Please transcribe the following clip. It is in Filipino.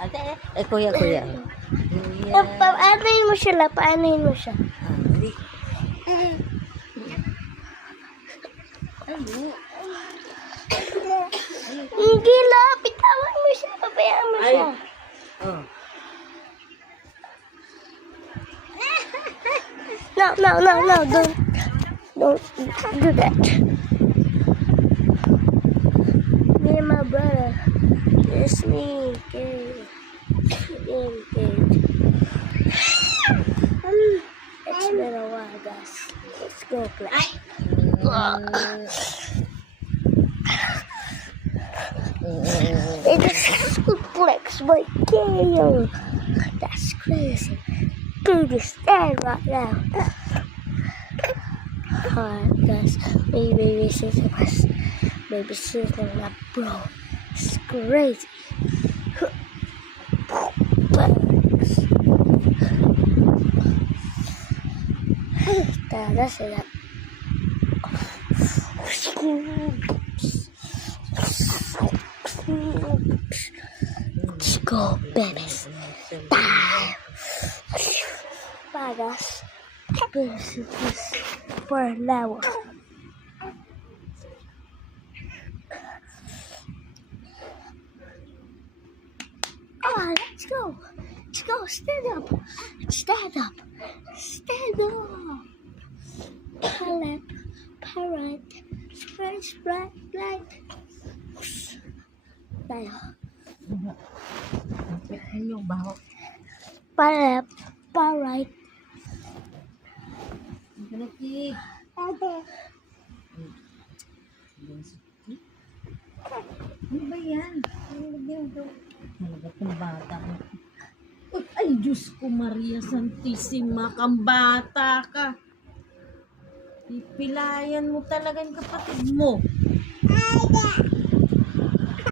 Ate, kuya. Kuya. Paanoin mo siya, paanoin mo siya. Hindi la, bitawan mo siya, pabayaan mo siya. Oh. No, don't do that. Me and my brother, it's me, kid. It's been a while, guys. Let's go play. They just flex my tail. That's crazy. Baby, stand right now. Alright, guys. Baby sister was. Baby sister, not bro. It's crazy. Flex. That's it. Let's go, babies. Time. Bye, guys. This is for an hour. Oh, let's go. Let's go. Stand up. Stand up. Stand up. Palette. Parrot. French bright light. Tayo. Yung baho. Palette. Parrot. Ganaki. Ate. Ano ba yan? Malaga kong bata. Ay, Diyos ko, Maria Santissima, kang bata ka. Pipilayan mo talaga yung kapatid mo.